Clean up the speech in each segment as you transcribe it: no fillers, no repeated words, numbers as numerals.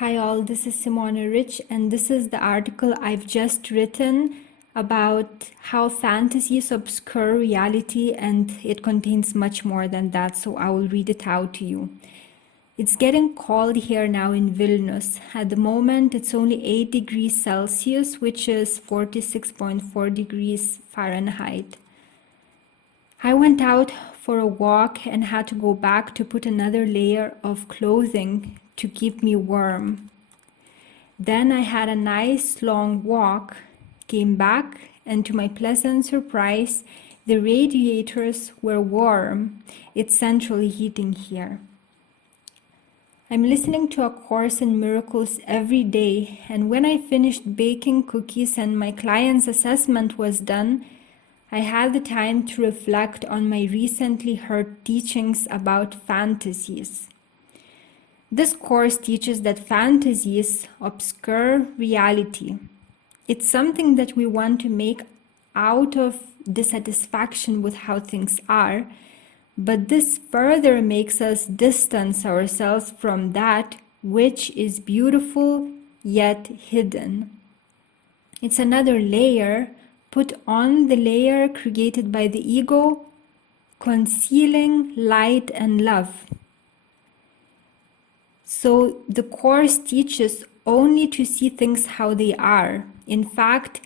Hi all, this is Simona Rich, and this is the article I've just written about how fantasies obscure reality, and it contains much more than that, so I will read it out to you. It's getting cold here now in Vilnius. At the moment, it's only 8 degrees Celsius, which is 46.4 degrees Fahrenheit. I went out for a walk and had to go back to put another layer of clothing to keep me warm. Then I had a nice long walk, came back, and to my pleasant surprise, the radiators were warm. It's centrally heating here. I'm listening to A Course in Miracles every day, and when I finished baking cookies and my client's assessment was done, I had the time to reflect on my recently heard teachings about fantasies. This course teaches that fantasies obscure reality. It's something that we want to make out of dissatisfaction with how things are, but this further makes us distance ourselves from that which is beautiful yet hidden. It's another layer put on the layer created by the ego, concealing light and love. So the Course teaches only to see things how they are. In fact,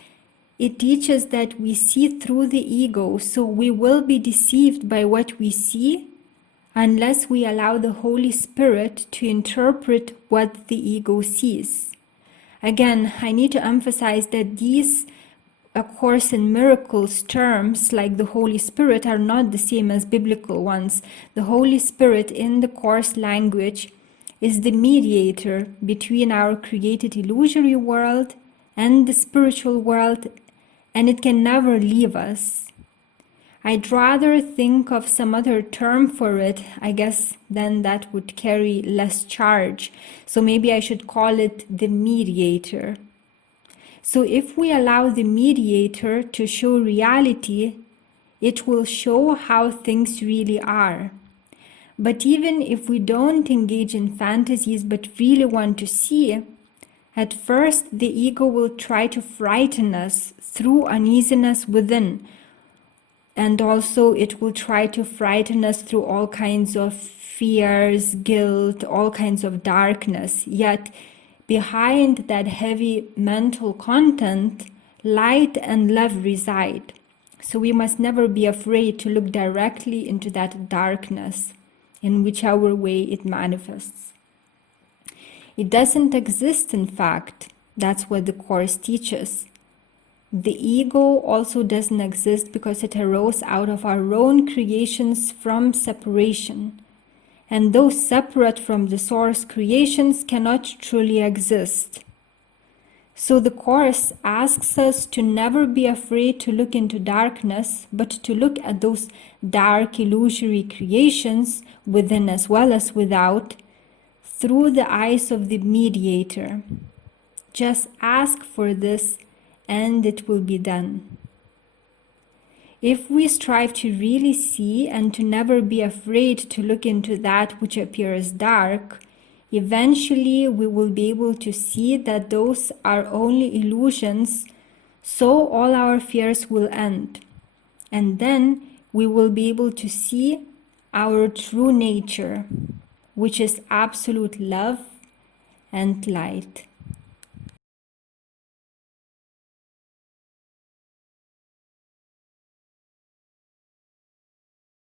it teaches that we see through the ego, so we will be deceived by what we see unless we allow the Holy Spirit to interpret what the ego sees. Again, I need to emphasize that these A Course in Miracles terms, like the Holy Spirit, are not the same as biblical ones. The Holy Spirit in the Course language is the mediator between our created illusory world and the spiritual world, and it can never leave us. I'd rather think of some other term for it, I guess, then that would carry less charge. So maybe I should call it the mediator. So if we allow the mediator to show reality, it will show how things really are. But even if we don't engage in fantasies but really want to see, at first the ego will try to frighten us through uneasiness within. And also it will try to frighten us through all kinds of fears, guilt, all kinds of darkness. Yet behind that heavy mental content, light and love reside. So we must never be afraid to look directly into that darkness, in whichever way it manifests. It doesn't exist, in fact. That's what the Course teaches. The ego also doesn't exist because it arose out of our own creations from separation. And those separate from the source creations cannot truly exist. So the Course asks us to never be afraid to look into darkness, but to look at those dark illusory creations within as well as without, through the eyes of the mediator. Just ask for this and it will be done. If we strive to really see and to never be afraid to look into that which appears dark, eventually we will be able to see that those are only illusions, so all our fears will end. And then we will be able to see our true nature, which is absolute love and light.